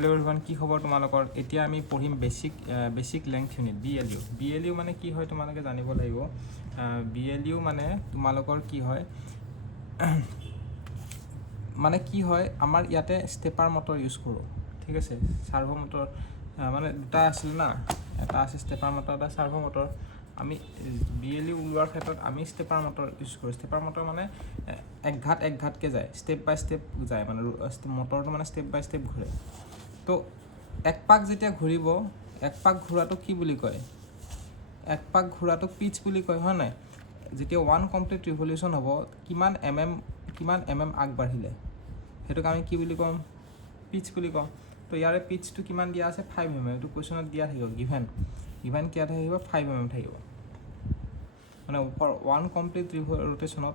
Hello' everyone, কি খবৰ তোমালোকৰ? এতিয়া আমি পঢ়িম বেছিক লেংথ ইউনিট BLU মানে কি হয় তোমালোকে জানিব লাগিব। BLU মানে তোমালোকৰ কি হয় মানে কি হয় আমাৰ ইয়াতে ষ্টেপাৰ মটৰ ইউজ কৰোঁ, ঠিক আছে। চাৰ্ভো মটৰ মানে দুটা আছিল না, এটা আছে ষ্টেপাৰ মটৰ, এটা চাৰ্ভো মটৰ। আমি BLU ওলোৱাৰ ক্ষেত্ৰত আমি ষ্টেপাৰ মটৰ ইউজ কৰোঁ। ষ্টেপাৰ মটৰ মানে এক ঘাটকৈ যায়, ষ্টেপ বাই ষ্টেপ যায়, মানে মটৰটো মানে ষ্টেপ বাই ষ্টেপ ঘূৰে। তো এক পাক যেতিয়া ঘূৰিব, এক পাক ঘূৰাটো কি বুলি কয়? এক পাক ঘূৰাটোক পিচ বুলি কয়, হয় নাই? যেতিয়া 1 কমপ্লিট ৰিভলিউশ্যন হ'ব, কিমান এম এম আগবাঢ়িলে, সেইটোক আমি কি বুলি ক'ম? পিচ বুলি ক'ম। তো ইয়াৰে পিচটো কিমান দিয়া আছে? 5 mm। এইটো কুৱেশ্যনত দিয়া থাকিব, গিভেন কিয় থাকিব? 5 mm থাকিব। মানে 1 কমপ্লিট ৰোটেশ্যনত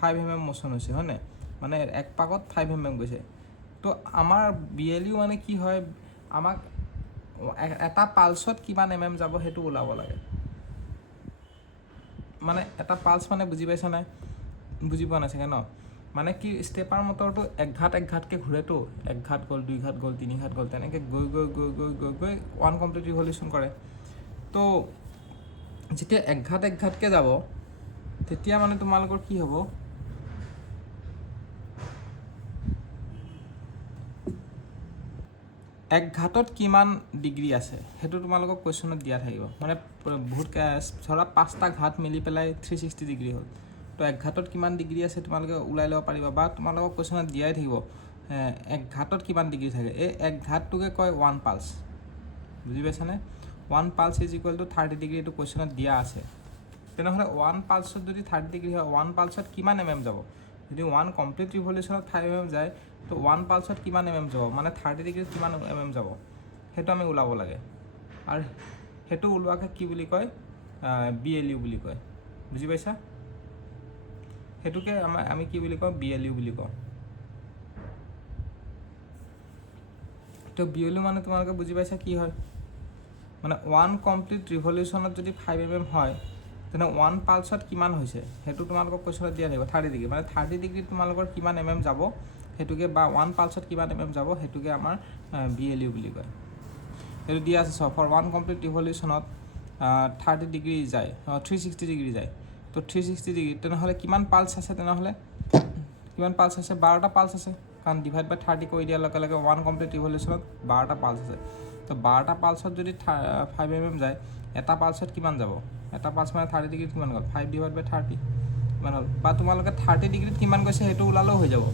5 mm মোশ্যন হৈছে, হয় নাই? মানে এক পাকত 5 mm গৈছে। তো আমাৰ BLU মানে কি হয়, আমাক এটা পালছত কিমান mm যাব সেইটো ওলাব লাগে। মানে এটা পালছ মানে বুজি পাইছা নাই? বুজি পোৱা নাই চাগে ন? মানে কি, ষ্টেপাৰ মটৰটো এক ঘাটকৈ ঘূৰেতো, এক ঘাট গ'ল, 2 ঘাট গ'ল, 3 ঘাট গ'ল, তেনেকৈ গৈ 1 কমপ্লিট ৰিভলিউশ্যন কৰে। তো যেতিয়া এক ঘাটকৈ যাব, তেতিয়া মানে তোমালোকৰ কি হ'ব? এক ঘাটত কিমান ডিগ্ৰী আছে সেইটো তোমালোকক কুৱেশ্যনত দিয়া থাকিব। মানে বহুত ধৰা 5টা ঘাট মিলি পেলাই 360 ডিগ্ৰী হ'ল। তো এক ঘাটত কিমান ডিগ্ৰী আছে তোমালোকে ওলাই ল'ব পাৰিবা, বা তোমালোকক কুৱেশ্যনত দিয়াই থাকিব এক ঘাটত কিমান ডিগ্ৰী থাকে। এই এক ঘাটটোকে কয় 1 পালছ। বুজি পাইছানে? 1 pulse is equal to 30 degree, এইটো কুৱেশ্যনত দিয়া আছে। তেনেহ'লে 1 পালছত যদি 30 ডিগ্ৰী হয়, 1 পালছত কিমান mm যাব? যদি 1 কমপ্লিট ৰিভলিউশ্যনত 5 mm যায়, তো 1 পালছত কিমান mm যাব? মানে 30 ডিগ্ৰীত কিমান mm যাব, সেইটো আমি ওলাব লাগে। আৰু সেইটো ওলোৱাকে কি বুলি কয়? BLU বুলি কয়। বুজি পাইছা? সেইটোকে আমি কি বুলি কওঁ? BLU বুলি কওঁ। তো BLU মানে তোমালোকে বুজি পাইছা কি হয়? মানে 1 কমপ্লিট ৰিভলিউশ্যনত যদি 5 mm হয়, তেনে 1 পালছত কিমান হৈছে সেইটো তোমালোকক কুৱেশ্যনত দিয়া থাকিব। 30 ডিগ্ৰী, মানে 30 ডিগ্ৰীত তোমালোকৰ কিমান mm যাব সেইটোকে, বা 1 পালছত কিমান mm যাব সেইটোকে আমাৰ BLU বুলি কয়। সেইটো দিয়া আছে ফৰ 1 কমপ্লিট ৰিভলিউশ্যনত 30 ডিগ্ৰী যায়, 360 ডিগ্ৰী যায়। তো 360 ডিগ্ৰী তেনেহ'লে কিমান পালছ আছে? তেনেহ'লে কিমান পালছ আছে? 12টা পালছ আছে, কাৰণ ডিভাইড বাই 30 কৰি দিয়াৰ লগে লগে 1 কমপ্লিট ৰিভলিউশ্যনত 12টা পালছ আছে। তো 12টা পালছত যদি 5 mm যায়, এটা পালছত কিমান যাব? এটা পালছ মানে 30 ডিগ্ৰীত কিমান গ'ল? 5 ডিভাইড বাই 30 কিমান হ'ল? বা তোমালোকে 30 ডিগ্ৰীত কিমান গৈছে সেইটো ওলালেও হৈ যাব।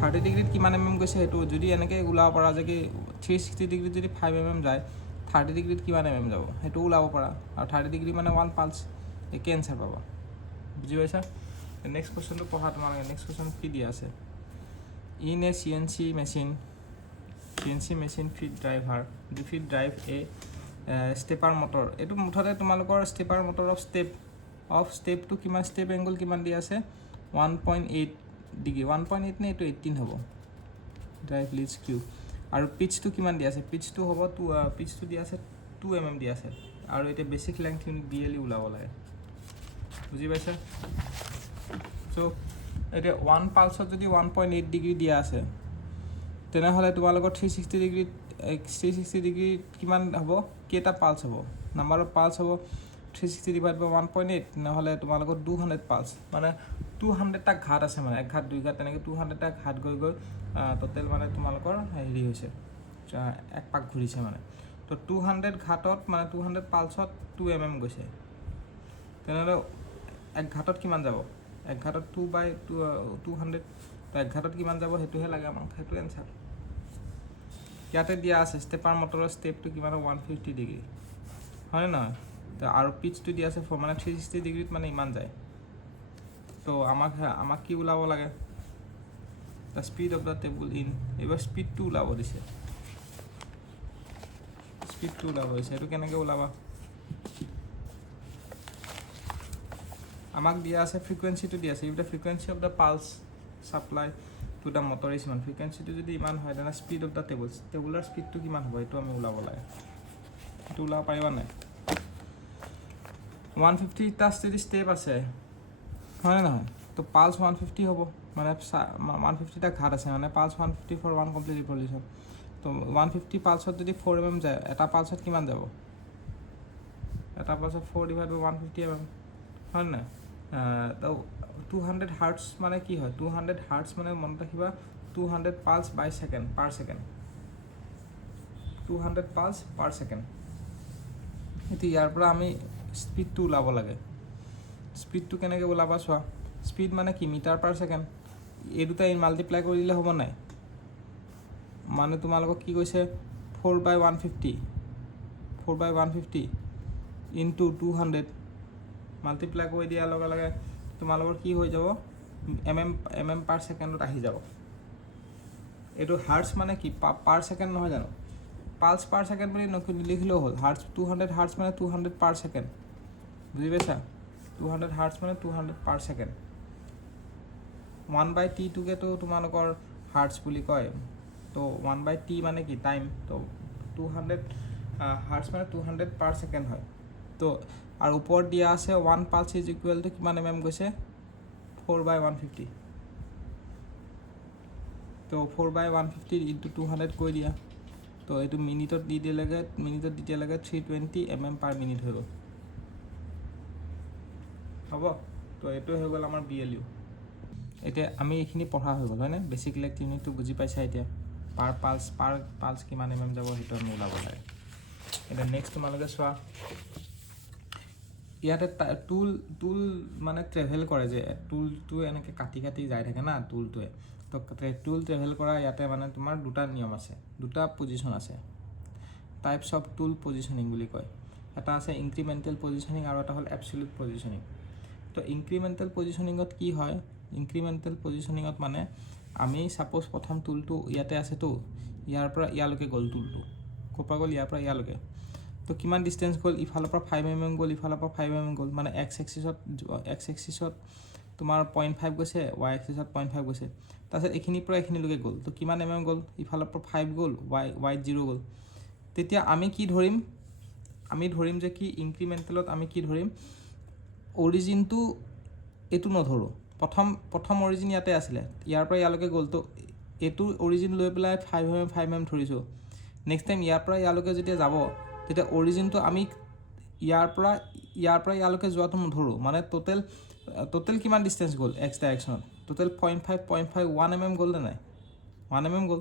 30 ডিগ্ৰীত কিমান mm গৈছে সেইটো যদি এনেকৈ ওলাব পৰা যে কি 360 ডিগ্ৰীত যদি 5 mm যায়, 30 ডিগ্ৰীত কিমান mm যাব সেইটো ওলাব পৰা। আৰু 30 ডিগ্ৰী মানে 1 পালছ, একে এনচাৰ পাবা। বুজি পাইছা? নেক্সট কুৱেশ্যনটো পঢ়া তোমালোকে। নেক্সট কুৱেশ্যন কি দিয়া আছে? In a CNC machine feed drive a stepper motor. এইটো মুঠতে তোমালোকৰ ষ্টেপাৰ মটৰ অফ ষ্টেপটো কিমান, ষ্টেপ এংগল কিমান দিয়া আছে? 1.8 ডিগ্ৰী। 1.8 নে এইটো 18 হ'ব? Drive lead screw. আৰু পিচটো কিমান দিয়া আছে? পিচটো হ'ব পিচটো দিয়া আছে 2 mm দিয়া আছে। আৰু এতিয়া বেছিক লেংথ ইউনিট BLU ওলাব লাগে। বুজি পাইছা? চ' এতিয়া 1 পালছত যদি 1.8 ডিগ্ৰী দিয়া আছে, তেনেহ'লে তোমালোকৰ 360 ডিগ্ৰীত কিমান হ'ব? কেইটা পালছ হ'ব? নাম্বাৰ অফ পালছ হ'ব 360 ডিভাইড বাই 1.8, নহ'লে তোমালোকৰ 200 পালছ, মানে 200টা ঘাট আছে। মানে 1 ঘাট 2 ঘাট তেনেকৈ 200টা ঘাট গৈ টোটেল মানে তোমালোকৰ হেৰি হৈছে, এক পাক ঘূৰিছে মানে। তো 200 ঘাটত মানে 200 পালছত 2 mm গৈছে। তেনেহ'লে এক ঘাটত কিমান যাব? এক ঘাটত 2/200, তো এক ঘাটত কিমান যাব সেইটোহে লাগে আমাক, সেইটো এনচাৰ। ইয়াতে দিয়া আছে ষ্টেপাৰ মটৰৰ ষ্টেপটো কিমান? 150 ডিগ্ৰী, হয়নে নহয়? তো আৰু পিচটো দিয়া আছে মানে 360 ডিগ্ৰীত মানে ইমান যায়। তো আমাক কি ওলাব লাগে? The speed of the table in, এইবাৰ স্পীডটো ওলাব দিছে। সেইটো কেনেকৈ ওলাবা? আমাক দিয়া আছে ফ্ৰিকুৱেঞ্চিটো দিয়া আছে, এইবিলাক frequency of the pulse supply to the motor is ইমান। ফ্ৰিকুৱেঞ্চিটো যদি ইমান হয়, তেনে স্পীড অফ দ্য টেবুলাৰ স্পীডটো কিমান হ'ব এইটো আমি ওলাব লাগে। সেইটো ওলাব পাৰিবা নাই? 150টা যদি ষ্টেপ আছে, হয়নে নহয়? তো পালছ 150 হ'ব, মানে 150টা ঘাট আছে মানে পালছ 150 ফৰ 1 কমপ্লিট ৰিভলিউশ্যন তো 150 পালছত যদি 4 mm যায় এটা পালছত কিমান যাব এটা পালছত 4 ডিভাইড বাই 150 mm হয় নাই তো 200 হাৰ্টছ মানে কি হয় 200 হাৰ্টছ মানে মনত ৰাখিবা 200 pulse by second per second 200 pulse per second এতিয়া ইয়াৰ পৰা আমি স্পীডটো ওলাব লাগে স্পীডটো কেনেকৈ ওলাবা চোৱা স্পীড মানে কি মিটাৰ পাৰ ছেকেণ্ড এই দুটা মাল্টিপ্লাই কৰি দিলে হ'ব নাই মানে তোমালোকক কি কৈছে 4/150 ইনটু 200 মাল্টিপ্লাই কৰি দিয়াৰ লগে লগে তোমালোকৰ কি হৈ যাব mm পাৰ ছেকেণ্ডত আহি যাব এইটো হাৰ্টছ মানে কি পাৰ ছেকেণ্ড নহয় জানো পালছ পাৰ ছেকেণ্ড বুলি লিখিলেও হ'ল হাৰ্টছ 200 হাৰ্টছ মানে 200 পাৰ ছেকেণ্ড বুজি পাইছা 200 হাৰ্টছ মানে 200 পাৰ ছেকেণ্ড 1/t টোকেতো তোমালোকৰ হাৰ্টছ বুলি কয় তো 1/t মানে কি টাইম তো 200 হাৰ্টছ মানে 200 পাৰ ছেকেণ্ড হয় তো আৰু ওপৰত দিয়া আছে 1 পালছ ইজ ইকুৱেল টু কিমান গৈছে 4/150 তো 4/150 ইনটু 200 কৈ দিয়া তো এইটো মিনিটত দি দিলেগে 320 mm পাৰ মিনিট হৈ গ'ল হ'ব তো এইটো হৈ গ'ল আমাৰ BLU এতিয়া আমি এইখিনি পঢ়া হৈ গ'ল হয়নে বেছিক ইলেক্ট্ৰিক ইউনিটটো বুজি পাইছা এতিয়া পাৰ পালছ কিমান mm যাব সেইটো আমি ওলাব লাগে এতিয়া নেক্সট তোমালোকে চোৱা ইয়াতে টুল মানে ট্ৰেভেল কৰে যে টুলটো এনেকৈ কাটি যাই থাকে না টুলটোৱে তো টুল ট্ৰেভেল কৰা ইয়াতে মানে তোমাৰ দুটা নিয়ম আছে দুটা পজিশ্যন আছে টাইপছ অফ টুল পজিশ্যনিং বুলি কয় এটা আছে ইনক্ৰিমেণ্টেল পজিশ্যনিং আৰু এটা হ'ল এবছলিউট পজিশ্যনিং তো ইনক্ৰিমেণ্টেল পজিশ্যনিঙত কি হয় ইনক্ৰিমেণ্টেল পজিশ্যনিঙত মানে আমি ছাপ'জ প্ৰথম টুলটো ইয়াতে আছেতো ইয়াৰ পৰা ইয়ালৈকে গ'ল টুলটো ক'ৰ পৰা গ'ল ইয়াৰ পৰা ইয়ালৈকে তো কিমান ডিষ্টেঞ্চ গ'ল ইফালৰ পৰা 5 mm গ'ল ইফালৰ পৰা 5 mm গ'ল মানে এক্স এক্সিছত তোমাৰ 0.5 গৈছে y এক্সিছত 0.5 গৈছে তাৰপিছত এইখিনিৰ পৰা এইখিনিলৈকে গ'ল তো কিমান mm গ'ল ইফালৰ পৰা 5 গ'ল y 0 গ'ল তেতিয়া আমি কি ধৰিম যে কি ইনক্ৰিমেণ্টেলত আমি কি ধৰিম অৰিজিনটো এইটো নধৰোঁ প্ৰথম অৰিজিন ইয়াতে আছিলে ইয়াৰ পৰা ইয়ালৈকে গ'ল তো এইটো অৰিজিন লৈ পেলাই 5 mm ধৰিছোঁ নেক্সট টাইম ইয়াৰ পৰা ইয়ালৈকে যেতিয়া যাব তেতিয়া অৰিজিনটো আমি ইয়াৰ পৰা ইয়ালৈকে যোৱাটো নধৰোঁ মানে টোটেল কিমান ডিষ্টেঞ্চ গ'ল এক্স ডাইৰেকশ্যনত টোটেল 0.5 1 mm গ'ল নে নাই 1 mm গ'ল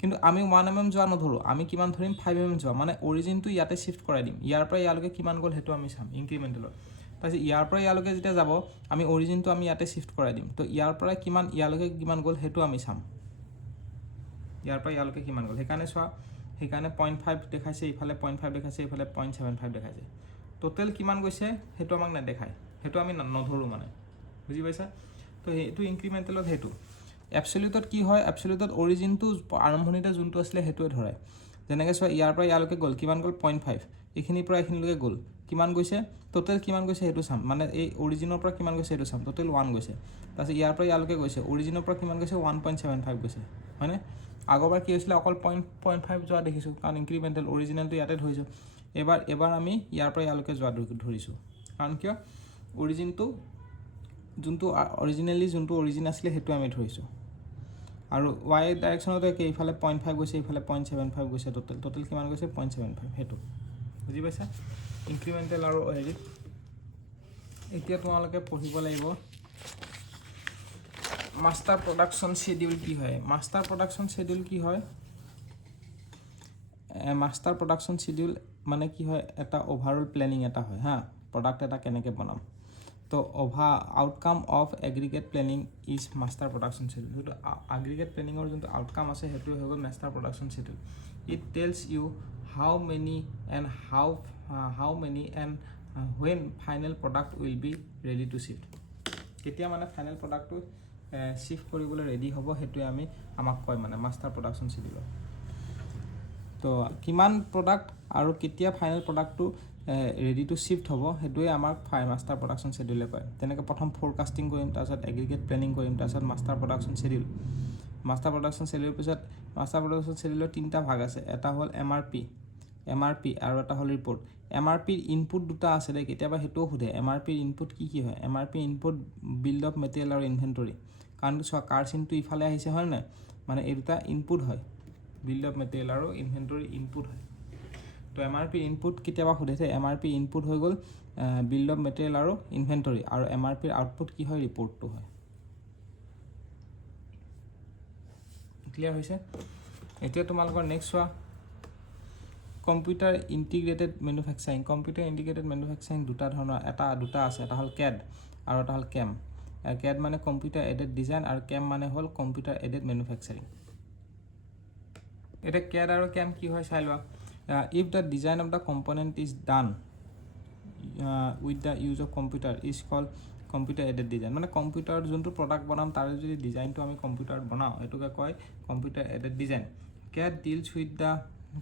কিন্তু আমি 1 mm যোৱা নধৰোঁ আমি কিমান ধৰিম 5 mm যোৱা মানে অৰিজিনটো ইয়াতে শিফ্ট কৰাই দিম ইয়াৰ পৰা ইয়ালৈকে কিমান গ'ল সেইটো আমি চাম ইনক্ৰিমেণ্টেলত তাৰপিছত ইয়াৰ পৰা ইয়ালৈকে যেতিয়া যাব আমি অৰিজিনটো আমি ইয়াতে শিফ্ট কৰাই দিম তো ইয়াৰ পৰা ইয়ালৈকে কিমান গ'ল সেইটো আমি চাম ইয়াৰ পৰা ইয়ালৈকে কিমান গ'ল সেইকাৰণে 0.5 দেখাইছে ইফালে 0.5 দেখাইছে ইফালে 0.75 দেখাইছে টোটেল কিমান গৈছে সেইটো আমাক নেদেখায় সেইটো আমি নধৰোঁ মানে বুজি পাইছা তো সেইটো ইনক্ৰিমেণ্টেলত সেইটো এবছলিউটত কি হয় এবছলিউটত অৰিজিনটো আৰম্ভণিতে যোনটো আছিলে সেইটোৱে ধৰাই যেনেকৈ চোৱা ইয়াৰ পৰা ইয়ালৈকে গ'ল কিমান গ'ল 0.5 এইখিনিৰ পৰা এইখিনিলৈকে গ'ল কিমান গৈছে টোটেল কিমান গৈছে সেইটো চাম মানে এই অৰিজিনৰ পৰা কিমান গৈছে সেইটো চাম টোটেল 1 গৈছে তাৰপিছত ইয়াৰ পৰা ইয়ালৈকে গৈছে অৰিজিনৰ পৰা কিমান গৈছে 1.75 গৈছে হয়নে আগৰবাৰ কি হৈছিলে অকল 0.5 যোৱা দেখিছোঁ কাৰণ ইনক্ৰিমেণ্টেল অৰিজিনেলটো ইয়াতে ধৰিছোঁ এবাৰ আমি ইয়াৰ পৰা ইয়ালৈকে যোৱা ধৰিছোঁ কাৰণ কিয় অৰিজিনটো যোনটো অৰিজিন আছিলে সেইটো আমি ধৰিছোঁ আৰু y ডাইৰেকশ্যনতো একে ইফালে 0.5 গৈছে ইফালে 0.75 গৈছে টোটেল কিমান গৈছে 0.75 সেইটো বুজি পাইছা ইনক্ৰিমেণ্টেল আৰু হেৰি এতিয়া তোমালোকে পঢ়িব লাগিব মাষ্টাৰ প্ৰডাকশ্যন শ্বেডিউল কি হয় মাষ্টাৰ প্ৰডাকশ্যন শ্বেডিউল মানে কি হয় এটা অভাৰঅল প্লেনিং এটা হয় হা প্ৰডাক্ট এটা কেনেকৈ বনাম তো outcome of aggregate planning is master production schedule সেইটো এগ্ৰিগেট প্লেনিঙৰ যোনটো আউটকাম আছে সেইটো হৈ গ'ল master production schedule it tells you how many and when final product will be ready to shift কেতিয়া মানে ফাইনেল প্ৰডাক্টটো শ্বিফ্ট কৰিবলৈ ৰেডি হ'ব সেইটোৱে আমাক কয় মানে মাষ্টাৰ প্ৰডাকশ্যন শ্বেডিউল তো কিমান প্ৰডাক্ট আৰু কেতিয়া ফাইনেল প্ৰডাক্টটো ৰেডি টু শ্বিফ্ট হ'ব সেইটোৱে আমাক মাষ্টাৰ প্ৰডাকশ্যন শ্বেডিউলে কয় তেনেকৈ প্ৰথম ফ'ৰকাষ্টিং কৰিম তাৰপিছত এগ্ৰিগেট প্লেনিং কৰিম তাৰপিছত মাষ্টাৰ প্ৰডাকশ্যন শ্বেডিউল পিছত মাষ্টাৰ প্ৰডাকশ্যন শ্বেডিউলৰ 3টা ভাগ আছে এটা হ'ল এম আৰ পি আৰু এটা হ'ল ৰিপৰ্ট এম আৰ পিৰ ইনপুট দুটা আছে দেই কেতিয়াবা সেইটোও সোধে এম আৰ পিৰ ইনপুট কি হয় এম আৰ পিৰ ইনপুট বিল্ড অফ মেটেৰিয়েল আৰু ইনভেণ্টৰী কাৰণ চোৱা কাৰ চিনটো ইফালে আহিছে হয় নাই মানে এই দুটা ইনপুট হয় বিল অফ মেটেৰিয়েল আৰু ইনভেন্টৰী ইনপুট হয় তো MRP ইনপুট কেতিয়াবা সুধিছে MRP ইনপুট হৈ গ'ল বিল অফ মেটেৰিয়েল আৰু ইনভেন্টৰী আৰু MRP আউটপুট কি হয় ৰিপৰ্টটো হয় ক্লিয়াৰ হৈছে এতিয়া তোমালোকৰ নেক্সট চোৱা কম্পিউটাৰ ইণ্টিগ্ৰেটেড মেনুফেকচাৰিং দুটা ধৰণৰ দুটা আছে এটা হ'ল CAD আৰু এটা হ'ল CAM CAD মানে কম্পিউটাৰ এডেড ডিজাইন আৰু CAM মানে হ'ল কম্পিউটাৰ এডেড মেনুফেকচাৰিং এটা CAD আৰু CAM কি হয় চাই লোৱা if the design of the component is done with the use of computer is called computer aided design মানে কম্পিউটাৰ যোনটো প্ৰডাক্ট বনাম তাৰ যদি ডিজাইনটো আমি কম্পিউটাৰত বনাওঁ এটোকে কয় computer aided design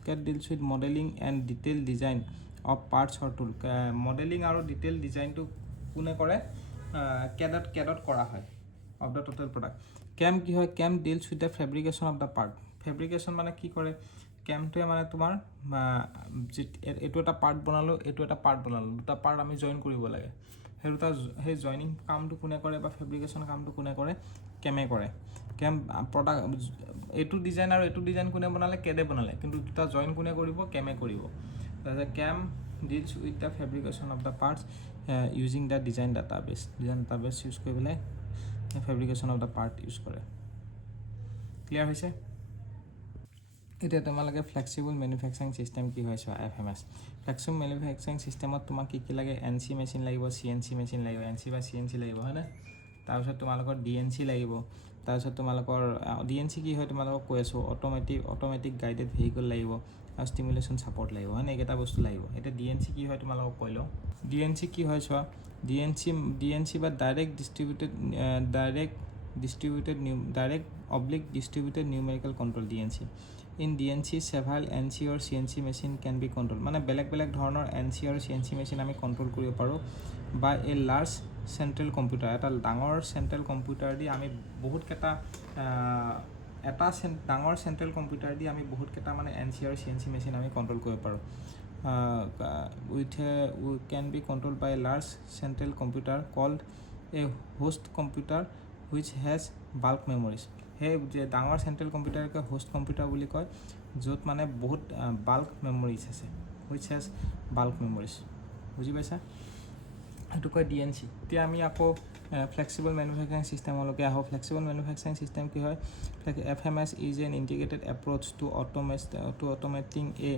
CAD deals with modeling and detailed design of parts or tool modeling আৰু detailed ডিজাইনটো কোনে কৰে CAD কৰা হয় of the total product CAM কি হয় CAM deals with the fabrication of the part fabrication মানে কি কৰে CAMটোৱে মানে তোমাৰ এইটো এটা পাৰ্ট বনালো দুটা পাৰ্ট আমি জয়েন কৰিব লাগে সেই জয়েনিং কামটো কোনে কৰে বা ফেব্ৰিকেশ্যন কামটো কোনে কৰে CAMে কৰে CAM প্ৰডাক্ট এইটো ডিজাইন আৰু এইটো ডিজাইন কোনে বনালে CADে বনালে কিন্তু দুটা জয়েন কোনে কৰিব CAMে কৰিব তাৰপিছত CAM deals with the fabrication of the parts using the design database use কৰি পেলাই fabrication of the part use কৰে ক্লিয়াৰ হৈছে এতিয়া তোমালোকে ফ্লেক্সিবল মেনুফেকচাৰিং চিষ্টেম কি হয় চোৱা FMS ফ্লেক্সিবল মেনুফেকচাৰিং চিষ্টেমত তোমাক কি লাগে NC মেচিন লাগিব CNC মেচিন লাগিব NC বা CNC লাগিব হয়নে তাৰপিছত তোমালোকৰ DNC লাগিব তাৰপিছত তোমালোকৰ DNC কি হয় তোমালোকক কৈ আছোঁ অট'মেটিক গাইডেড ভেহিকল লাগিব আৰু ষ্টিমুলেশ্যন ছাপৰ্ট লাগিব হয় একেটা বস্তু লাগিব এতিয়া DNC কি হয় তোমালোকক কৈ লওঁ DNC কি হয় চোৱা DNC বা direct distributed numerical control DNC in DNC several NC or CNC machine can be controlled মানে বেলেগ ধৰণৰ NC আৰু CNC machine আমি কন্ট্ৰোল কৰিব পাৰোঁ by a large central computer এটা ডাঙৰ চেন্ট্ৰেল কম্পিউটাৰ দি আমি বহুত কেটা ডাঙৰ চেন্ট্ৰেল কম্পিউটাৰ দি আমি বহুত কেটা মানে NC আৰু CNC machine আমি কন্ট্ৰোল কৰিব পাৰোঁ we can be controlled by a large central computer called a host computer which has bulk memories সেই যে ডাঙৰ চেন্ট্ৰেল কম্পিউটাৰকে হোষ্ট কম্পিউটাৰ বুলি কয় য'ত মানে বহুত বাল্ক মেমৰিজ আছে which has bulk memories বুজি পাইছা এইটো কয় DNC এতিয়া আমি আকৌ ফ্লেক্সিবল মেনুফেকচাৰিং চিষ্টেমলৈকে আহোঁ ফ্লেক্সিবল মেনুফেকচাৰিং চিষ্টেম কি হয় FMS is an integrated approach to automating a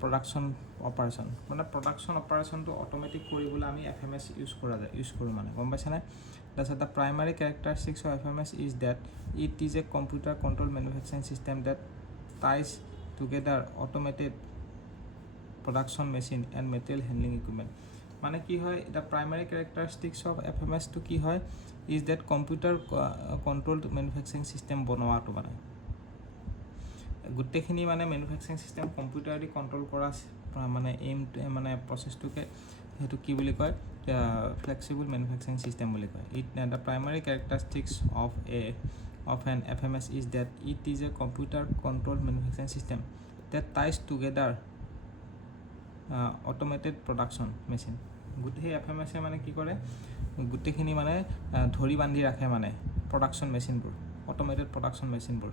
production operation মানে production operationটো অট'মেটিক কৰিবলৈ আমি FMS ইউজ কৰোঁ মানে গম পাইছানে the primary characteristics of FMS is that it is a computer controlled manufacturing system that ties together automated production machine and material handling equipment মানে কি হয় the primary characteristics of FMS to কি হয় is that computer controlled manufacturing system বনোৱাটো মানে গোটেইখিনি মানে manufacturing system computer দি control কৰা মানে মানে প্ৰচেছটোকে সেইটো কি বুলি কয় ফ্লেক্সিবল মেনুফেকচাৰিং চিষ্টেম বুলি কয় the primary characteristics of an FMS is that it is a computer controlled manufacturing system that ties together automated production machine গোটেই FMS মানে কি কৰে গোটেইখিনি মানে ধৰি বান্ধি ৰাখে মানে প্ৰডাকশ্যন মেচিনবোৰ অট'মেটেড প্ৰডাকশ্যন মেচিনবোৰ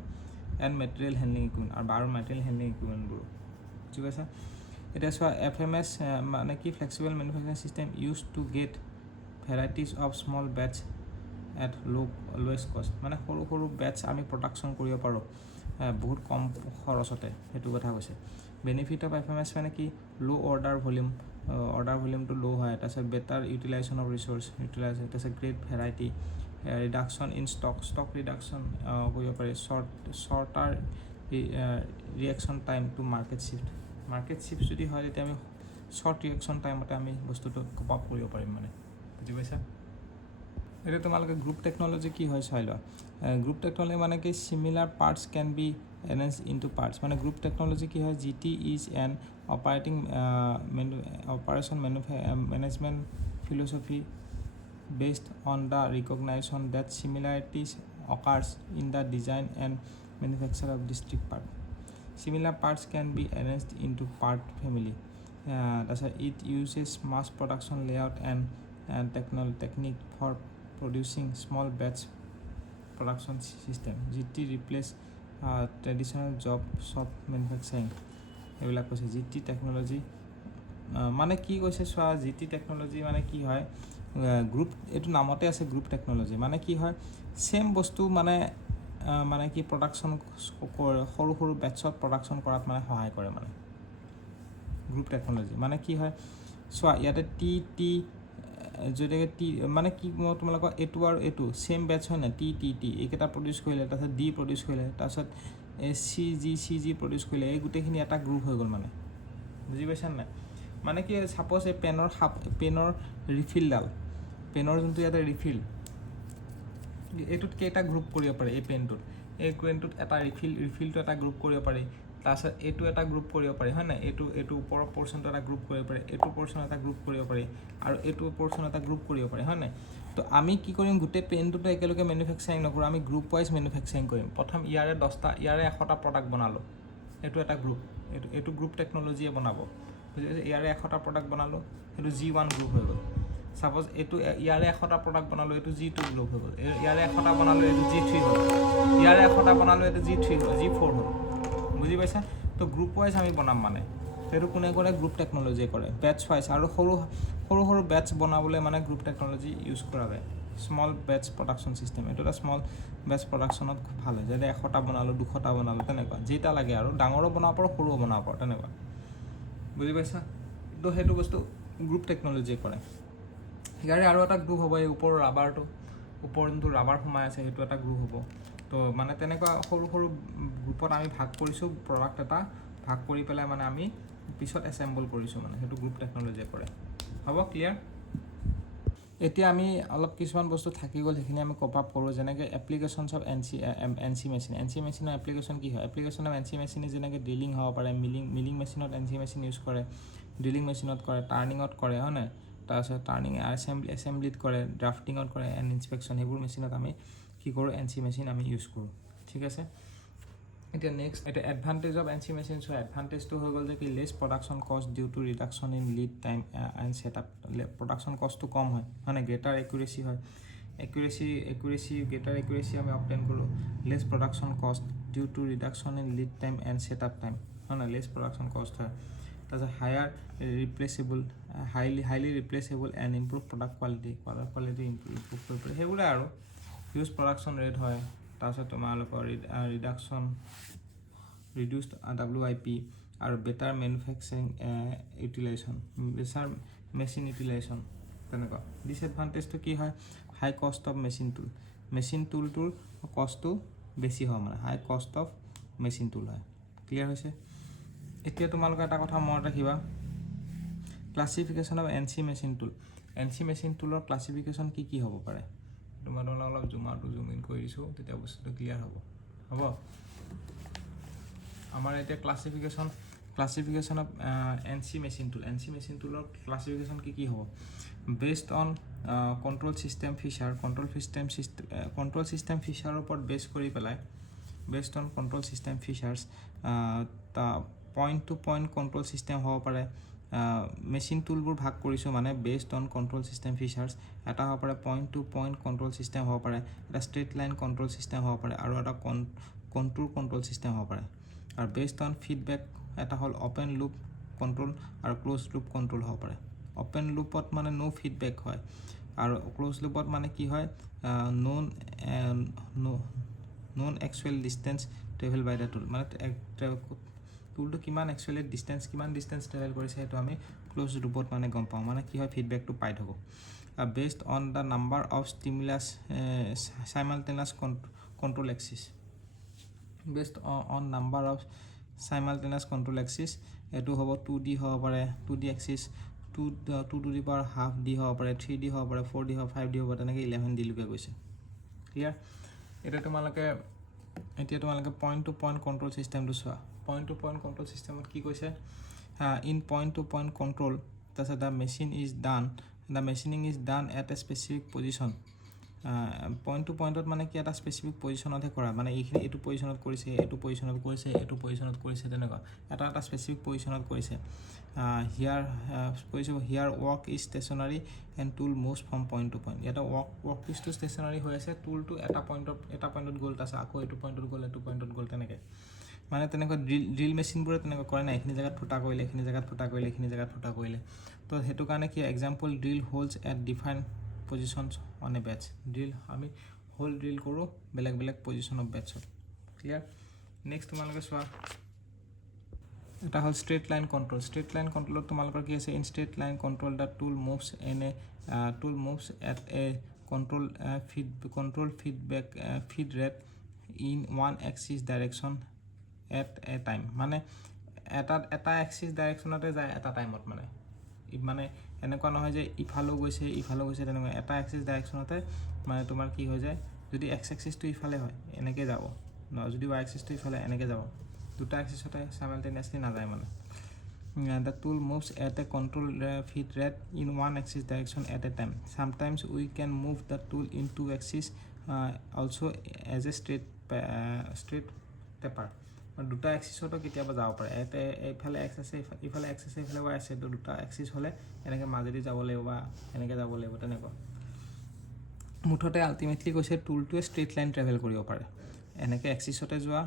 and material handling equipment আৰু material handling equipmentবোৰ ঠিক আছে এতিয়া চোৱা FMS মানে কি flexible manufacturing system used to get varieties of small batch at lowest cost মানে সৰু batch আমি production কৰিব পাৰোঁ বহুত কম খৰচতে সেইটো কথা কৈছে benefit of FMS মানে কি low order volume টো low হয় তাৰপিছত better utilization of resource তাৰপিছত great variety reduction in stock reduction কৰিব পাৰি shorter reaction time to market shift যদি হয় তেতিয়া আমি short reaction timeতে আমি বস্তুটো কপ আপ কৰিব পাৰিম মানে বুজি পাইছা এটা তোমালোকে গ্ৰুপ টেকনলজি কি হয় চাই লোৱা গ্ৰুপ টেকনলজি মানে কি similar parts can be arranged into parts মানে গ্ৰুপ টেকনলজি কি হয় GT is an operation management philosophy based on the recognition that similarities occurs in the design and manufacture of distinct parts. Similar parts can be arranged into part family. It uses mass production layout and technique for producing small batch production system. GT replace traditional jobs of manufacturing. এইবিলাক কৈছে GT technology মানে কি কৈছে চোৱা GT technology মানে কি হয় group এইটো নামতে আছে গ্ৰুপ টেকন'লজি মানে কি হয় সেম বস্তু মানে মানে কি প্ৰডাকশ্যন সৰু সৰু বেটছত প্ৰডাকশ্যন কৰাত মানে সহায় কৰে মানে গ্ৰুপ টেকন'লজি মানে কি হয় চোৱা ইয়াতে টি যদি টি মানে কি মই তোমালোকৰ এইটো আৰু এইটো সেম বেটছ হয় না টি এইকেইটা প্ৰডিউচ কৰিলে তাৰপিছত ডি প্ৰডিউচ কৰিলে তাৰপিছত চি জি প্ৰডিউচ কৰিলে এই গোটেইখিনি এটা গ্ৰুপ হৈ গ'ল মানে বুজি পাইছা নাই মানে কি ছাপ'জ এই পেনৰ ৰিফিলডাল পেনৰ যোনটো ইয়াতে ৰিফিল এইটোত কেইটা গ্ৰুপ কৰিব পাৰে এই পেনটোত এটা ৰিফিলটো এটা গ্ৰুপ কৰিব পাৰি তাৰপিছত এইটো এটা গ্ৰুপ কৰিব পাৰি হয় নাই এইটো ওপৰৰ পৰ্চনটো এটা গ্ৰুপ কৰিব পাৰি এইটো পৰ্চন এটা গ্ৰুপ কৰিব পাৰি আৰু এইটো পৰ্চন এটা গ্ৰুপ কৰিব পাৰি হয় নাই তো আমি কি কৰিম গোটেই পেনটোতো একেলগে মেনুফেকচাৰিং নকৰোঁ আমি গ্ৰুপ ৱাইজ মেনুফেকচাৰিং কৰিম প্ৰথম ইয়াৰে 10টা ইয়াৰে 100টা প্ৰডাক্ট বনালোঁ এইটো এটা গ্ৰুপ এইটো গ্ৰুপ টেকন'লজিয়ে বনাব ইয়াৰে 100টা প্ৰডাক্ট বনালোঁ এইটো G1 গ্ৰুপ হৈ গ'ল সাপোজ এইটো ইয়াৰে 100টা প্ৰডাক্ট বনালোঁ এইটো G2 গ্ৰুপ হৈ গ'ল ইয়াৰে 100টা বনালোঁ এইটো G3 হ'ল ইয়াৰে 100টা বনালোঁ এইটো G3 হ'ল G4 হ'ল বুজি পাইছা তো গ্ৰুপ ৱাইজ আমি বনাম মানে সেইটো কোনে কৰে গ্ৰুপ টেকন'লজিয়ে কৰে বেটছ ৱাইজ আৰু সৰু বেটছ বনাবলৈ মানে গ্ৰুপ টেকন'লজি ইউজ কৰা যায় স্মল বেটছ প্ৰডাকশ্যন ছিষ্টেম এইটো এটা স্মল বেটছ প্ৰডাকশ্যনত খুব ভাল হয় যেনে 100টা বনালোঁ 200টা বনালোঁ তেনেকুৱা যেইটা লাগে আৰু ডাঙৰো বনাব পাৰোঁ সৰুও বনাব পাৰোঁ তেনেকুৱা বুজি পাইছা তো সেইটো বস্তু গ্ৰুপ টেকন'লজিয়ে কৰে ইয়াৰে আৰু এটা গ্ৰুপ হ'ব এই ওপৰৰ ৰাবাৰটো ওপৰ যোনটো ৰাবাৰ সোমাই আছে সেইটো এটা গ্ৰুপ হ'ব তো মানে তেনেকুৱা সৰু গ্ৰুপত আমি ভাগ কৰিছোঁ প্ৰডাক্ট এটা ভাগ কৰি পেলাই মানে আমি পিছত এছেম্বল কৰিছোঁ মানে সেইটো গ্ৰুপ টেকন'লজিয়ে কৰে হ'ব ক্লিয়াৰ এতিয়া আমি অলপ কিছুমান বস্তু থাকি গ'ল সেইখিনি আমি কপ আপ কৰোঁ যেনেকৈ এপ্লিকেশ্যনছ অফ এন চি মেচিনৰ এপ্লিকেশ্যন কি হয় এপ্লিকেশ্যন অফ এন চি মেচিনে যেনেকৈ ড্ৰিলিং হ'ব পাৰে মিলিং মেচিনত এন চি মেচিন ইউজ কৰে ড্ৰিলিং মেচিনত কৰে টাৰ্ণিঙত কৰে হয় নাই তাৰপিছত টাৰ্ণিং এছেম্বলিত কৰে ড্ৰাফটিঙত কৰে এণ্ড ইনস্পেকশ্যন সেইবোৰ মেচিনত আমি কি কৰোঁ এন চি মেচিন আমি ইউজ কৰোঁ ঠিক আছে এতিয়া নেক্সট এটা advantage of N C machine so' এডভান্টেজটো হৈ গ'ল যে কি less production cost due to reduction in lead time and setup production কষ্টটো কম হয় মানে গ্ৰেটাৰ একুৰেচি হয় গ্ৰেটাৰ একুৰেচি আমি অবটেইন কৰোঁ less production cost due to reduction in lead time and setup time হয় না লেছ প্ৰডাকশ্যন কষ্ট হয় তাৰপিছত highly replaceable and improve product quality improve কৰিব পাৰি সেইবোৰে আৰু হিউজ প্ৰডাকশ্যন ৰেট হয় তাৰপিছত তোমালোকৰ ৰিডিউচ WIP আৰু better manufacturing better machine utilization তেনেকুৱা ডিছএডভান্টেজটো কি হয় হাই কষ্ট অফ মেচিন টুলটোৰ কষ্টটো বেছি হয় মানে হাই কষ্ট অফ মেচিন টুল হয় ক্লিয়াৰ হৈছে এতিয়া তোমালোকে এটা কথা মনত ৰাখিবা classification of N C machine টুলৰ ক্লাছিফিকেশ্যন কি হ'ব পাৰে তোমালোকে অলপ জুম ইন কৰি দিছোঁ তেতিয়া বস্তুটো ক্লিয়াৰ হ'ব আমাৰ এতিয়া classification of N C machine টুলৰ ক্লাছিফিকেশ্যন কি হ'ব বেছড অন কণ্ট্ৰল ছিষ্টেম ফিচাৰৰ ওপৰত বেছ কৰি পেলাই based on control system features point to point control system হ'ব পাৰে মেচিন টুলবোৰ ভাগ কৰিছোঁ মানে based on control system features এটা হ'ব পাৰে point to point control system হ'ব পাৰে এটা ষ্ট্ৰেইট লাইন কণ্ট্ৰল ছিষ্টেম হ'ব পাৰে আৰু এটা কণ্ট্ৰল কণ্ট্ৰল ছিষ্টেম হ'ব পাৰে আৰু বেছড অন ফিডবেক এটা হ'ল অ'পেন লুপ কণ্ট্ৰল আৰু ক্ল'জ লুপ কণ্ট্ৰল হ'ব পাৰে অ'পেন লুপত মানে ন' ফিডবেক হয় আৰু ক্ল'জ লুপত মানে কি হয় non actual distance travel by the tool মানে টুলটো কিমান ডিষ্টেঞ্চ ট্ৰেভেল কৰিছে সেইটো আমি ক্ল'জ লুপত মানে গম পাওঁ মানে কি হয় ফিডবেকটো পাই থাকোঁ based on the number of stimulus simultaneous control axis based on number of simultaneous control axis এইটো হ'ব 2D হ'ব পাৰে 2D axis 2 to the power half D হ'ব পাৰে 3D হ'ব পাৰে 4D হ'ব 5D হ'ব তেনেকৈ 11D লৈকে গৈছে ক্লিয়াৰ এতিয়া তোমালোকে পইণ্ট টু পইণ্ট কণ্ট্ৰল ছিষ্টেমটো চোৱা পইণ্ট টু পইণ্ট কণ্ট্ৰল ছিষ্টেমত কি কৈছে in point to point control তাৰপিছত the machining is done at a specific position point to পইণ্টত মানে কি এটা স্পেচিফিক পজিশ্যনতহে কৰা মানে এইখিনি এইটো পজিশ্যনত কৰিছে এইটো পজিশ্যনত কৰিছে এইটো পজিশ্যনত কৰিছে তেনেকুৱা এটা স্পেচিফিক পজিশ্যনত কৰিছে হিয়াৰ কৰিছে here work is stationary and tool moves from point to point ইয়াতে ৱৰ্ক পিচটো ষ্টেচনাৰী হৈ আছে টুলটো এটা পইণ্টত গ'ল তাৰপিছত আকৌ এইটো পইণ্টত গ'ল এইটো পইণ্টত গ'ল তেনেকৈ মানে তেনেকুৱা ড্ৰিল মেচিনবোৰে তেনেকুৱা কৰে নাই এইখিনি জেগাত ফুটা কৰিলে এইখিনি জেগাত ফুটা কৰিলে এইখিনি জেগাত ফুটা কৰিলে তো সেইটো কাৰণে কি example drill holes at define positions on a bets drill আমি হোল ড্ৰিল কৰোঁ বেলেগ বেলেগ পজিশ্যন অফ বেটছত ক্লিয়াৰ নেক্সট তোমালোকে চোৱা এটা হ'ল ষ্ট্ৰেট লাইন কণ্ট্ৰলত তোমালোকৰ কি আছে in straight line control the tool moves at a control feed rate in one axis direction at a time মানে এটা এক্সিছ ডাইৰেকশ্যনতে যায় এটা টাইমত মানে এনেকুৱা নহয় যে ইফালেও গৈছে তেনেকুৱা এটা এক্সিছ ডাইৰেকশ্যনতে মানে তোমাৰ কি হৈ যায় যদি এক্স এক্সিছটো ইফালে হয় এনেকৈ যাব যদি ৱাই এক্সিছটো ইফালে এনেকৈ যাব দুটা এক্সিছতে চাইমালটেনিয়াছলি নাযায় মানে the tool moves at a control feed rate in one axis direction at a time sometimes we can move the tool in two axis also' as a straight taper দুটা এক্সিছতো কেতিয়াবা যাব পাৰে এইফালে এক্স আছে ইফালে এক্স আছে ইফালে ৱাই আছে তো দুটা এক্সিছ হ'লে এনেকৈ মাজেদি যাব লাগিব বা এনেকৈ যাব লাগিব তেনেকুৱা মুঠতে আল্টিমেটলি কৈছে টুলটোৱে ষ্ট্ৰেইট লাইন ট্ৰেভেল কৰিব পাৰে এনেকৈ এক্সিছতে যোৱা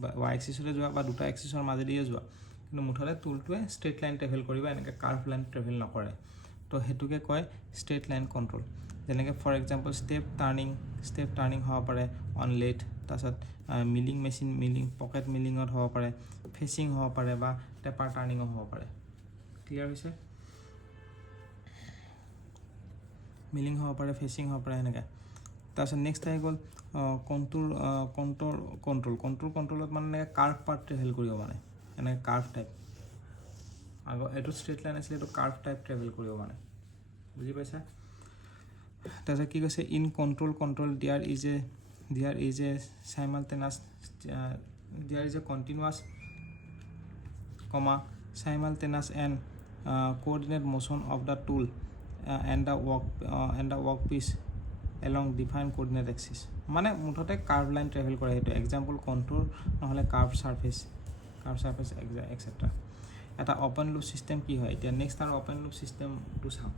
বা ৱাই এক্সিছতে যোৱা বা দুটা এক্সিছৰ মাজেদিয়ে যোৱা কিন্তু মুঠতে টুলটোৱে ষ্ট্ৰেইট লাইন ট্ৰেভেল কৰিব এনেকৈ কাৰ্ভ লাইন ট্ৰেভেল নকৰে তো সেইটোকে কয় ষ্ট্ৰেইট লাইন কণ্ট্ৰল যেনেকৈ ফৰ এক্সাম্পল ষ্টেপ টাৰ্ণিং হ'ব পাৰে অন লেট তাৰপিছত মিলিং পকেট মিলিঙত হ'ব পাৰে ফেচিং হ'ব পাৰে বা টেপাৰ টাৰ্ণিঙো হ'ব পাৰে ক্লিয়াৰ হৈছে মিলিং হ'ব পাৰে ফেচিং হ'ব পাৰে এনেকৈ তাৰপিছত নেক্সট আহি গ'ল কণ্ট্ৰলত মানে এনেকৈ কাৰ্ভ পাৰ্ট ট্ৰেভেল কৰিব মানে এনেকৈ কাৰ্ভ টাইপ এইটো ষ্ট্ৰেইট লাইন আছিলে এইটো কাৰ্ভ টাইপ ট্ৰেভেল কৰিব মানে বুজি পাইছা তাৰপিছত কি কৈছে in control there is a simultaneous there is a continuous simultaneous and coordinate motion of the tool and the work piece along define coordinate axis মানে মুঠতে কাৰ্ভ লাইন ট্ৰেভেল কৰে সেইটো এক্সাম্পল কণ্ট্ৰল নহ'লে কাৰ্ভ ছাৰ্ফেচ এক্সেট্ৰা এটা open loop system কি হয় এতিয়া next আৰু অ'পেন লুপ ছিষ্টেমটো চাওঁ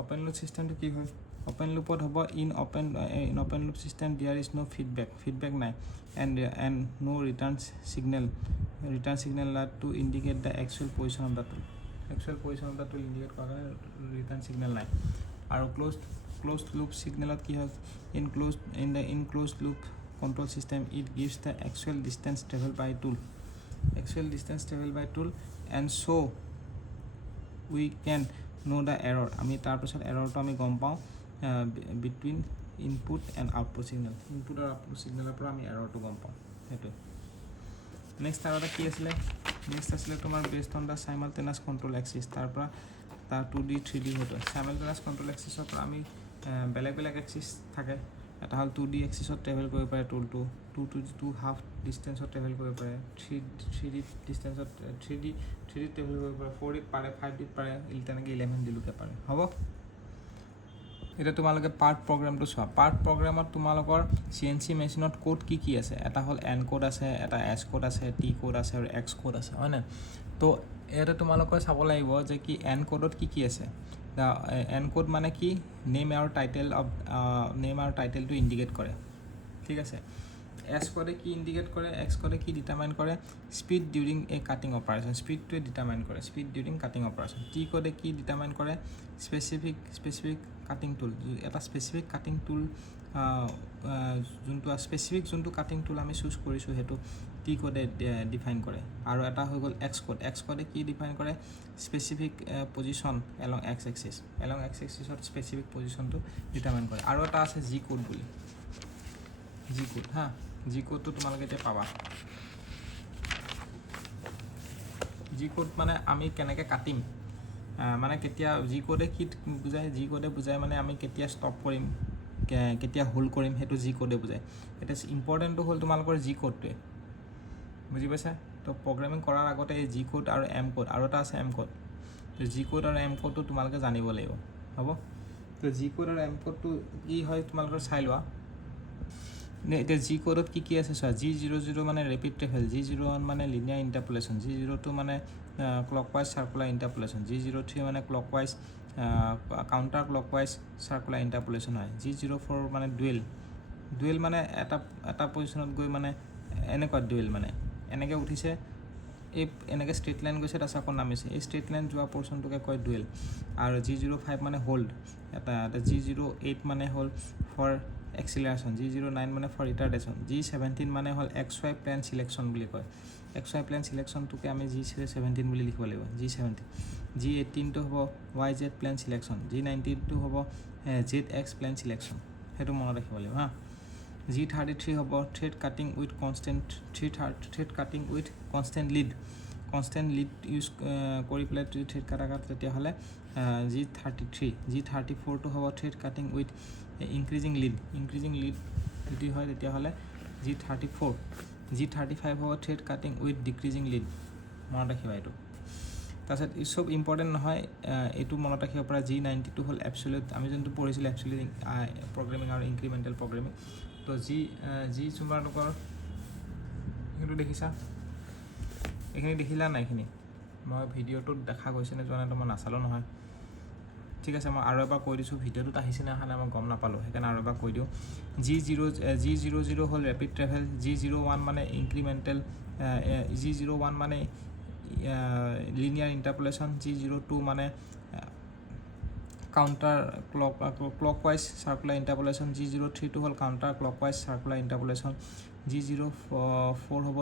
অ'পেন লুপ ছিষ্টেমটো কি হয় অ'পেন লুপত হ'ব in open loop system there is no' feedback নাই and no' return signal to indicate the actual position of the tool indicate কৰাৰ কাৰণে ৰিটাৰ্ণ চিগনেল নাই আৰু ক্ল'জ লুপ চিগনেলত কি হয় in close loop control system it gives the actual distance travel by tool and so' we can know' the error আমি তাৰপিছত এৰৰটো আমি গম পাওঁ between input and output signal input আৰু আউটপুট চিগনেলৰ পৰা আমি এৰৰটো গম পাওঁ সেইটোৱে নেক্সট আৰু এটা কি আছিলে নেক্সট আছিলে তোমাৰ based on the simultaneous control axis তাৰ 2D 3D হয়তো চাইমালটেনাছ কণ্ট্ৰল এক্সিছৰ পৰা আমি বেলেগ এক্সিছ থাকে এটা হ'ল 2D এক্সিছত ট্ৰেভেল কৰিব পাৰে টুলটো 2 হাফ ডিষ্টেঞ্চত ট্ৰেভেল কৰিব পাৰে 3D ডিষ্টেঞ্চত 3D ট্ৰেভেল কৰিব পাৰে 4D পাৰে 5D পাৰে তেনেকৈ 11Dলৈকে পাৰে হ'ব এতিয়া তোমালোকে পাৰ্ট প্ৰগ্ৰামটো চোৱা পাৰ্ট প্ৰগ্ৰামত তোমালোকৰ CNC মেচিনত কোড কি আছে এটা হ'ল এন কোড আছে এটা এছ কোড আছে টি কোড আছে আৰু এক্স কোড আছে হয়নে তো ইয়াতে তোমালোকে চাব লাগিব যে কি এন কোডত কি আছে এন কোড মানে কি নেম আৰু টাইটেলটো ইণ্ডিকেট কৰে ঠিক আছে এছ কোডে কি ইণ্ডিকেট কৰে এক্স কোডে কি ডিটাৰমাইন কৰে স্পীড ডিউৰিং এ কাটিং অপাৰেশ্যন স্পীডটোৱে ডিটাৰমাইন কৰে speed during cutting operation T কোডে কি ডিটাৰমাইন কৰে স্পেচিফিক কাটিং টুল এটা স্পেচিফিক কাটিং টুল যোনটো কাটিং টুল আমি চুজ কৰিছোঁ সেইটো টি কোডে ডিফাইন কৰে আৰু এটা হৈ গ'ল এক্স কোডে কি ডিফাইন কৰে স্পেচিফিক পজিশ্যন এলং এক্স এক্সিছত স্পেচিফিক পজিশ্যনটো ডিটাৰমাইন কৰে আৰু এটা আছে জি কোড বুলি জি কোডটো তোমালোকে এতিয়া পাবা জি কোড মানে আমি কেনেকৈ কাটিম মানে কেতিয়া জি কোডে কি বুজায় জি কোডে বুজায় মানে আমি কেতিয়া ষ্টপ কৰিম কেতিয়া হোল্ড কৰিম সেইটো জি কোডে বুজায় এতিয়া ইম্পৰ্টেণ্টটো হ'ল তোমালোকৰ জি কোডটোৱে বুজি পাইছা তো প্ৰগ্ৰেমিং কৰাৰ আগতে এই জি কোড আৰু এম কোড আৰু এটা আছে এম কোড তো জি কোড আৰু এম কোডটো তোমালোকে জানিব লাগিব হ'ব তো জি কোড আৰু এম কোডটো কি হয় তোমালোকে চাই লোৱা এতিয়া জি কোডত কি আছে চোৱা G00 মানে ৰেপিড ট্ৰেভেল G01 মানে লিনিয়াৰ ইণ্টাৰপোলেশ্যন G02 মানে ক্লকৱাইজ চাৰ্কুলাৰ ইণ্টাৰপোলেশ্যন G03 মানে clockwise counter clockwise circular interpolation হয় G04 মানে ডুৱেল মানে এটা পজিশ্যনত গৈ মানে এনেকুৱা ডুৱেল মানে এনেকৈ উঠিছে এই এনেকৈ ষ্ট্ৰেইট লাইন গৈছে তাৰপিছত আকৌ নামিছে এই ষ্ট্ৰেইট লাইন যোৱা পৰ্চনটোকে কয় ডুৱেল আৰু G05 মানে হোল্ড এটা G08 মানে হ'ল ফৰ এক্সিলাৰেশ্যন G09 মানে ফৰ ৰিটাৰ্ডেশ্যন G17 মানে হ'ল XY প্লেন চিলেকশ্যন বুলি কয় XY প্লেন চিলেকশ্যনটোকে আমি G17 বুলি লিখিব লাগিব G17 G18টো হ'ব YZ প্লেন চিলেকশ্যন G19টো হ'ব ZX প্লেন চিলেকশ্যন সেইটো মনত ৰাখিব লাগিব হা G33 হ'ব thread cutting with constant lead use কৰি পেলাই যদি থ্ৰেড কাটা তেতিয়াহ'লে G34টো হ'ব thread cutting with increasing lead যদি হয় তেতিয়াহ'লে G35 হ'ব thread cutting with decreasing lead মনত ৰাখিবা এইটো তাৰপিছত ই চব ইম্পৰ্টেণ্ট নহয় এইটো মনত ৰাখিব পৰা G92 হ'ল এবছলিউট আমি যোনটো পঢ়িছিলোঁ এবছলিউট প্ৰগ্ৰেমিং আৰু ইনক্ৰিমেণ্টেল প্ৰগ্ৰেমিং তো যি তোমালোকৰ সেইটো দেখিছা এইখিনি দেখিলা নাই এইখিনি মই ভিডিঅ'টোত দেখা গৈছেনে যোৱা নাই তো মই নাচালোঁ নহয় ঠিক আছে মই আৰু এবাৰ কৈ দিছোঁ ভিডিঅ'টোত আহিছেনে অহা নাই মই গম নাপালোঁ সেইকাৰণে আৰু এবাৰ কৈ দিওঁ G00 হ'ল ৰেপিড ট্ৰেভেল G01 মানে ইনক্ৰিমেণ্টেল G01 মানে লিনিয়াৰ ইণ্টাৰপোলেশ্যন G02 মানে কাউণ্টাৰ ক্লকৱাইজ চাৰ্কুলাৰ ইণ্টাৰপোলেশ্যন G03টো হ'ল counter clockwise circular interpolation G04 হ'ব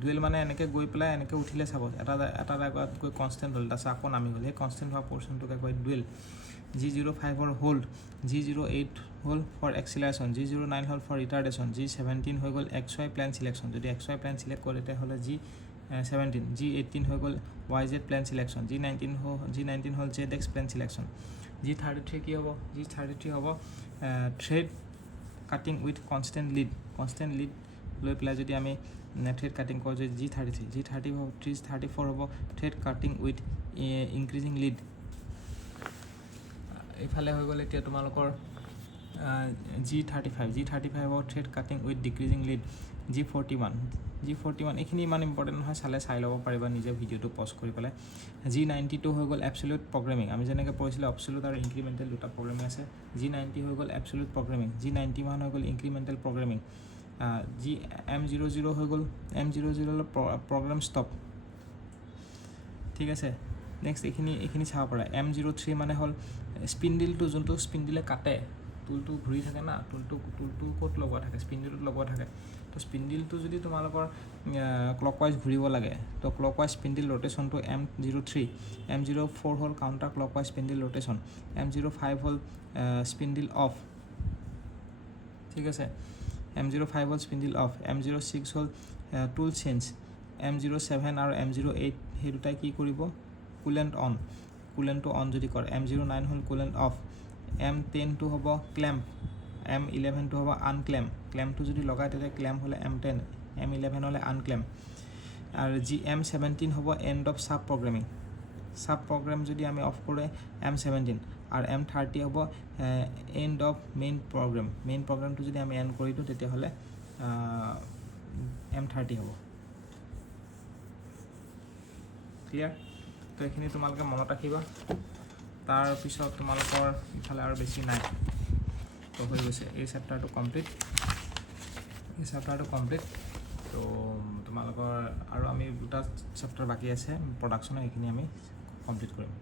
ডুৱেল মানে এনেকৈ গৈ পেলাই এনেকৈ উঠিলে চাব এটা জেগাত গৈ কনষ্টেণ্ট হ'ল তাৰপিছত আকৌ নামি গ'ল সেই কনষ্টেণ্ট হোৱা পৰ্চনটোকে কয় ডুৱেল G05 হ'ল হোল্ড G08 হ'ল ফৰ এক্সিলাৰেশ্যন G09 হ'ল ফৰ ৰিটাৰ্ডেশ্যন G17 হৈ গ'ল XY প্লেন চিলেকশ্যন যদি XY প্লেন চিলেক্ট কৰে তেতিয়াহ'লে G17 G18 হৈ গ'ল YZ প্লেন চিলেকশ্যন G19 হ'ল ZX প্লেন চিলেকশ্যন G33 কি হ'ব G33 হ'ব thread cutting with constant lead লৈ পেলাই যদি আমি থ্ৰেড কাটিং কৰোঁ যদি G34 হ'ব thread cutting with increasing lead এইফালে হৈ গ'ল এতিয়া তোমালোকৰ G35 হ'ব thread cutting with decreasing lead G41 এইখিনি ইমান ইম্পৰ্টেণ্ট নহয় চাই ল'ব পাৰিবা নিজে ভিডিঅ'টো পজ কৰি পেলাই G92 হৈ গ'ল এবছলিউট প্ৰগ্ৰেমিং আমি যেনেকৈ পঢ়িছিলোঁ এবছলিউট আৰু ইনক্ৰিমেণ্টেল দুটা প্ৰগ্ৰেমিং আছে G90 হৈ গ'ল এবছলিউট প্ৰগ্ৰেমিং G91 হৈ গ'ল ইনক্ৰিমেণ্টেল প্ৰগ্ৰেমিং M00 হৈ গ'ল M00 প্ৰগ্ৰেম ষ্টপ ঠিক আছে নেক্সট এইখিনি চাব পাৰা M03 মানে হ'ল স্পিণ্ডিলটো যোনটো স্পিণ্ডিলে কাটে টুলটো ঘূৰি থাকে না টুলটো ক'ত লগোৱা থাকে স্পিণ্ডিলটোত লগোৱা থাকে তো স্পিণ্ডিলটো যদি তোমালোকৰ ক্লকৱাইজ ঘূৰিব লাগে তো ক্লকৱাইজ স্পিণ্ডিল ৰোটেশ্যনটো M03 M04 হ'ল কাউণ্টাৰ ক্লকৱাইজ স্পিণ্ডিল ৰোটেশ্যন M05 হ'ল স্পিণ্ডিল অফ ঠিক আছে M05 হ'ল স্পিণ্ডিল অফ M06 হ'ল টুল চেঞ্জ M07 আৰু M08 সেই দুটাই কি কৰিব কুলেণ্টটো অন যদি কৰে M09 হ'ল কুলেণ্ট অফ M10টো হ'ব ক্লেম্প M11টো হ'ব ক্লেম্পটো যদি লগায় তেতিয়া ক্লেম্প হ'লে M10 M11 হ'লে আনক্লেম্প আৰু M17 হ'ব এণ্ড অফ চাব প্ৰগ্ৰেম যদি আমি অফ কৰোঁ M17 আৰু M30 হ'ব এণ্ড অফ মেইন প্ৰগ্ৰেমটো যদি আমি এণ্ড কৰি দিওঁ তেতিয়াহ'লে M30 হ'ব ক্লিয়াৰ তো এইখিনি তোমালোকে মনত ৰাখিবা তাৰপিছত তোমালোকৰ ইফালে আৰু বেছি নাই তো হৈ গৈছে এই চেপ্টাৰটো কমপ্লিট তো তোমালোকৰ আৰু আমি দুটা চেপ্টাৰ বাকী আছে প্ৰডাকশ্যনৰ এইখিনি আমি কমপ্লিট কৰিম